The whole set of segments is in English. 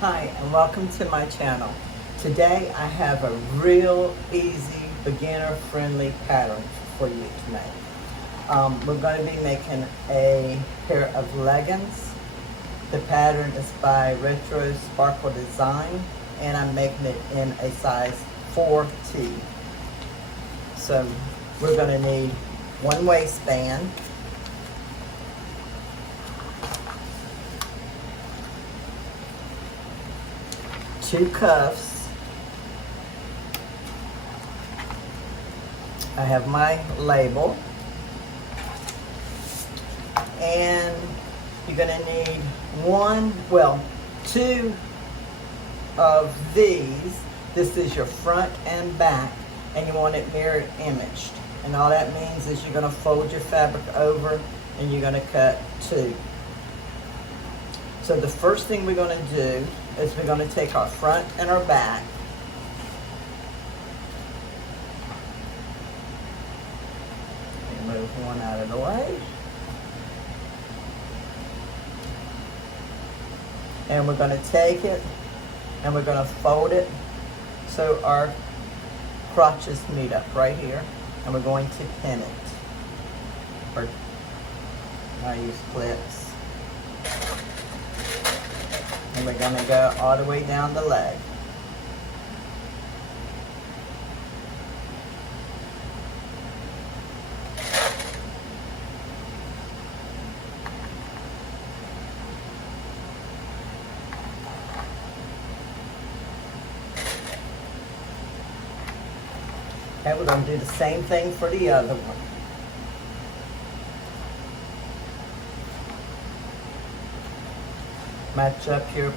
Hi, and welcome to my channel. Today I have a real easy, beginner-friendly pattern for you to make. We're going to be making a pair of leggings. The pattern is by Retro Sparkle Design, and I'm making it in a size 4T. So we're going to need one waistband, two cuffs. I have my label, and you're going to need two of these. This is your front and back, and you want it mirror imaged. And all that means is you're going to fold your fabric over and you're going to cut two. So the first thing we're going to do is we're going to take our front and our back, and move one out of the way, and we're going to take it and we're going to fold it so our crotches meet up right here, and we're going to pin it, or I use clips. And we're going to go all the way down the leg. Okay, we're going to do the same thing for the other one. Match up your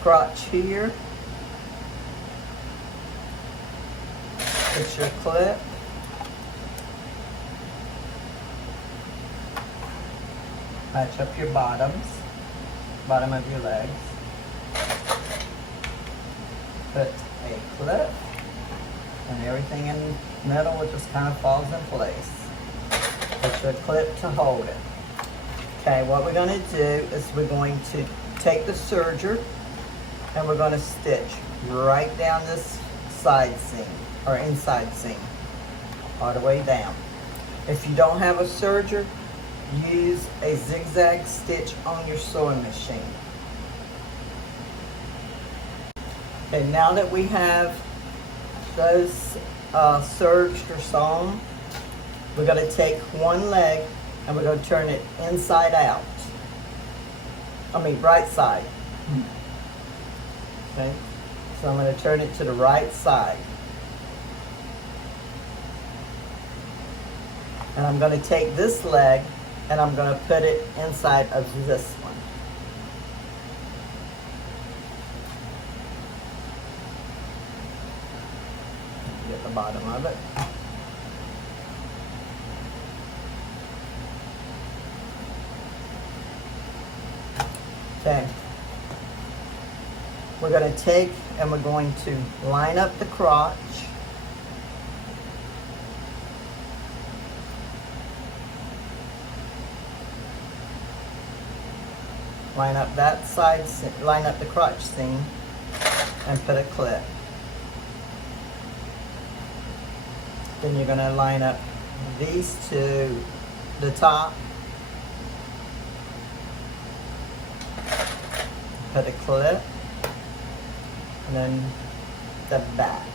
crotch here. Put your clip. Match up your bottom of your legs. Put a clip, and everything in the middle just kind of falls in place. Put your clip to hold it. Okay, what we're going to do is we're going to take the serger and we're going to stitch right down this side seam, or inside seam, all the way down. If you don't have a serger, use a zigzag stitch on your sewing machine. Okay, now that we have those serged or sewn, we're going to take one leg and we're going to turn it inside out. Right side. Okay, so I'm going to turn it to the right side. And I'm going to take this leg and I'm going to put it inside of this one. Get the bottom of it. Okay, we're going to take and we're going to line up the crotch. Line up that side, line up the crotch seam, and put a clip. Then you're going to line up these two, the top, put a clip, and then the back.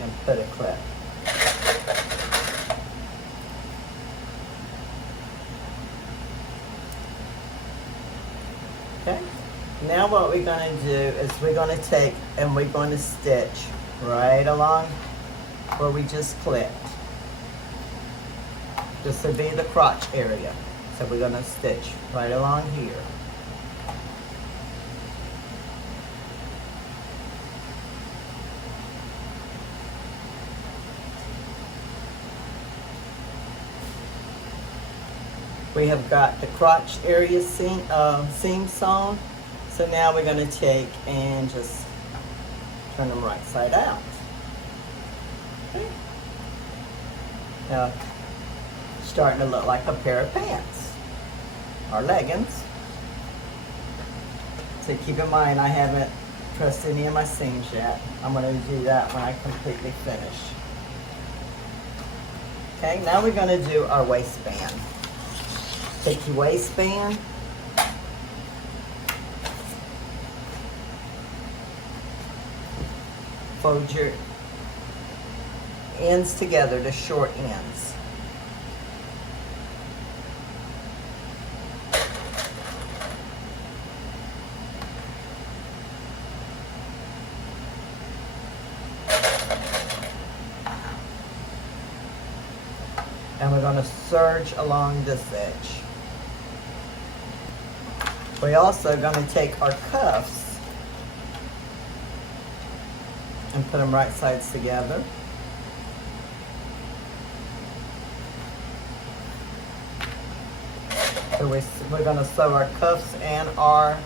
And put a clip. Okay, now what we're going to do is we're going to take and we're going to stitch right along where we just clipped. This will be the crotch area. So we're going to stitch right along here. We have got the crotch area seam sewn. So now we're going to take and just turn them right side out. Okay. Now starting to look like a pair of pants or leggings. So keep in mind, I haven't pressed any of my seams yet. I'm going to do that when I completely finish. Okay, now we're going to do our waistband. Take your waistband, fold your ends together, the short ends. And we're going to serge along this edge. We're also going to take our cuffs and put them right sides together. So we're going to sew our cuffs and our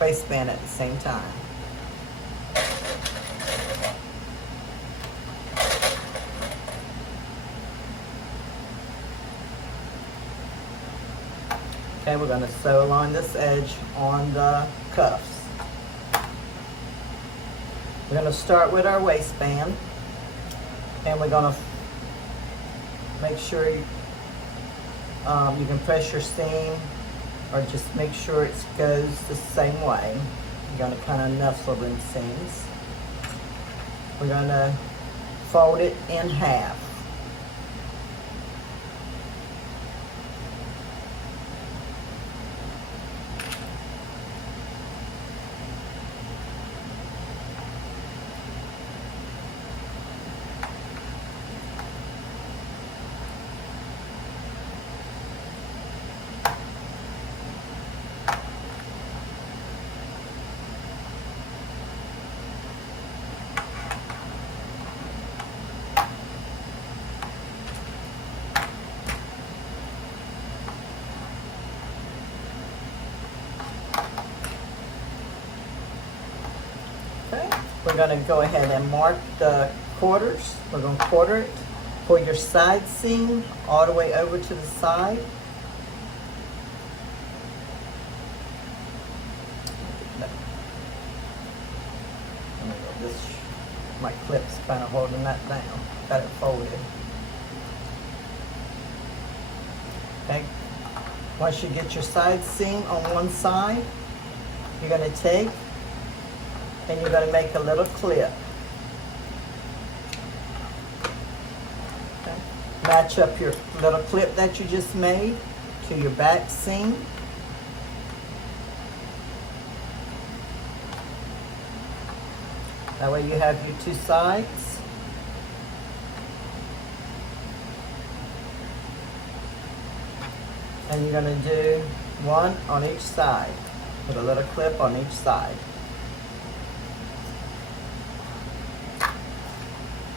waistband at the same time. Okay, we're going to sew along this edge on the cuffs. We're going to start with our waistband, and we're going to make sure you can press your seam, or just make sure it goes the same way. You're going to kind of nestle them seams. We're going to fold it in half. We're going to go ahead and mark the quarters. We're going to quarter it. Pull your side seam all the way over to the side. My clip's kind of holding that down. Got it folded. Okay. Once you get your side seam on one side, you're going to take and you're going to make a little clip. Okay. Match up your little clip that you just made to your back seam. That way you have your two sides. And you're going to do one on each side. Put a little clip on each side.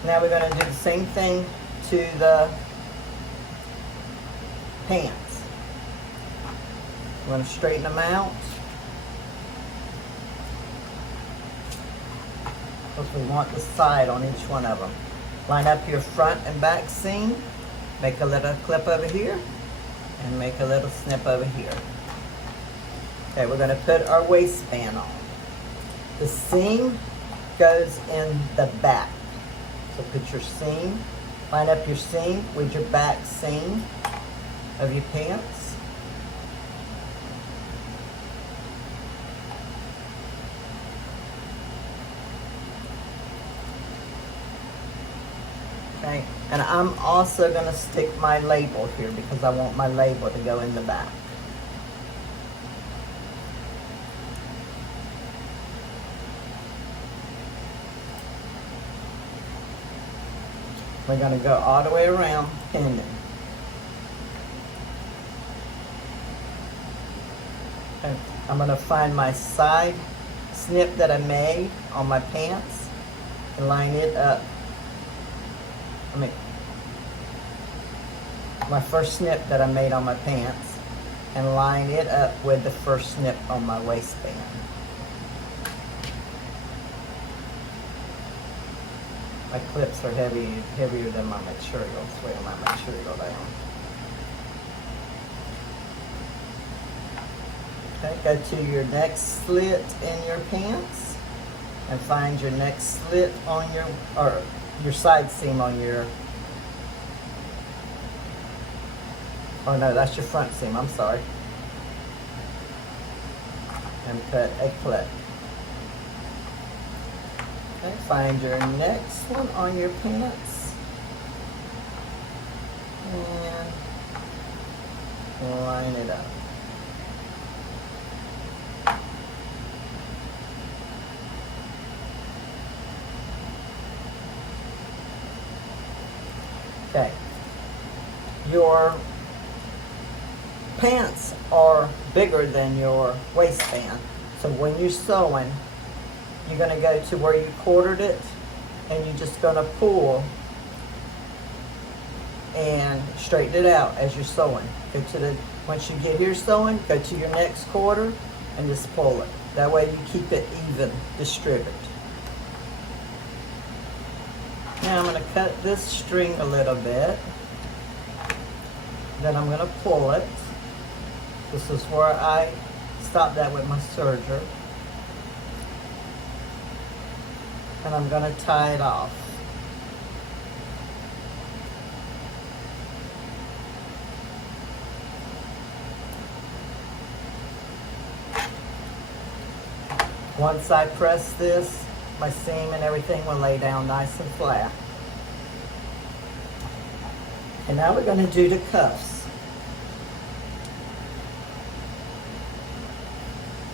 Now we're going to do the same thing to the pants. We're going to straighten them out. Because we want the side on each one of them. Line up your front and back seam. Make a little clip over here. And make a little snip over here. Okay, we're going to put our waistband on. The seam goes in the back. So put your seam, line up your seam with your back seam of your pants. Okay, and I'm also going to stick my label here because I want my label to go in the back. We're going to go all the way around pinning. Okay. I'm going to find my side snip that I made on my pants and line it up. My first snip that I made on my pants and line it up with the first snip on my waistband. My clips are heavier than my materials. Wait, my material down. Okay, go to your next slit in your pants and find your next slit on your side seam on your, oh no, that's your front seam, I'm sorry. And cut a clip. Okay, find your next one on your pants and line it up. Okay, your pants are bigger than your waistband, so when you're sewing, you're going to go to where you quartered it, and you're just going to pull and straighten it out as you're sewing. Go to the, once you get here sewing, go to your next quarter and just pull it. That way you keep it even distributed. Now I'm going to cut this string a little bit. Then I'm going to pull it. This is where I stopped that with my serger. And I'm going to tie it off. Once I press this, my seam and everything will lay down nice and flat. And now we're going to do the cuffs.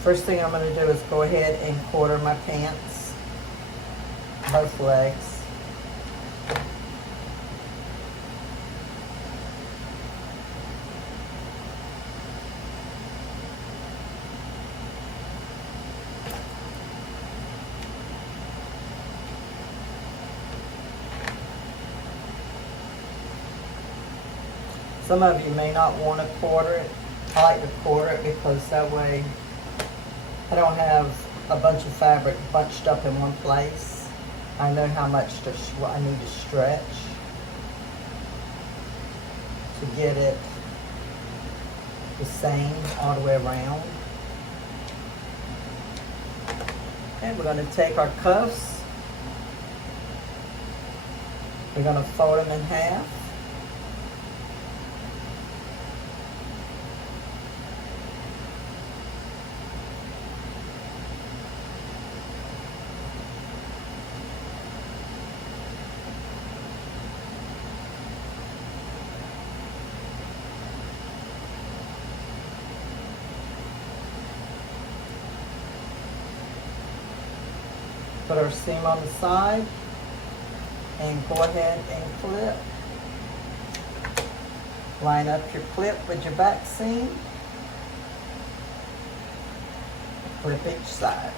First thing I'm going to do is go ahead and quarter my pants, both legs. Some of you may not want to quarter it. I like to quarter it because that way I don't have a bunch of fabric bunched up in one place. I know how much I need to stretch to get it the same all the way around. And we're going to take our cuffs. We're going to fold them in half. Put our seam on the side and go ahead and clip. Line up your clip with your back seam. Clip each side.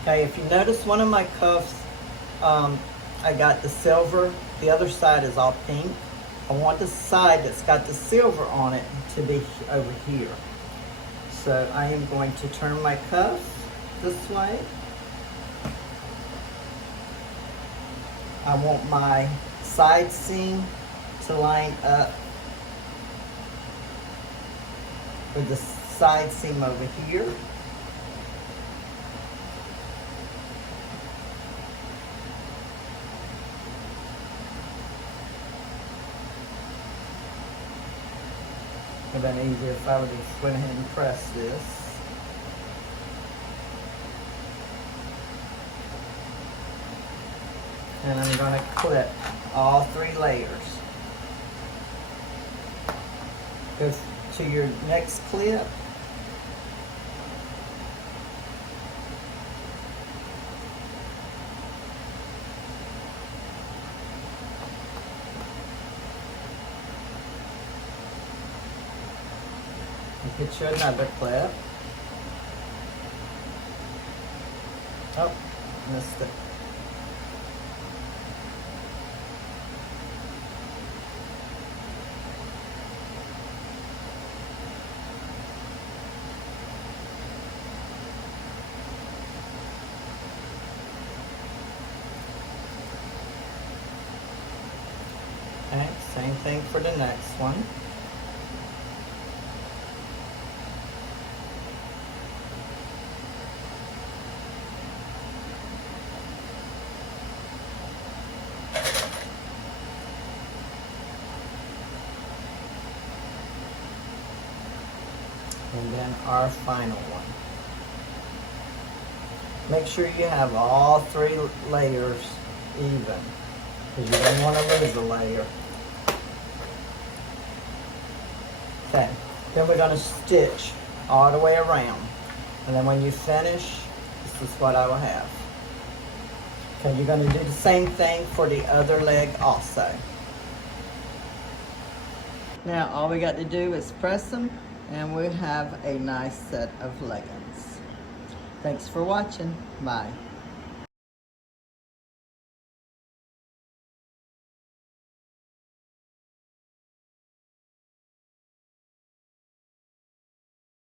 Okay, if you notice one of my cuffs, I got the silver, the other side is all pink. I want the side that's got the silver on it to be over here. So I am going to turn my cuff this way. I want my side seam to line up with the side seam over here. It would have been easier if I would have went ahead and pressed this. And I'm going to clip all 3 layers. Go to your next clip. Get you another clip. Oh, missed it. Okay, same thing for the next one. And then our final one. Make sure you have all 3 layers even, because you don't want to lose a layer. Okay, then we're going to stitch all the way around. And then when you finish, this is what I will have. Okay, you're going to do the same thing for the other leg also. Now all we got to do is press them and we have a nice set of leggings. Thanks for watching. Bye.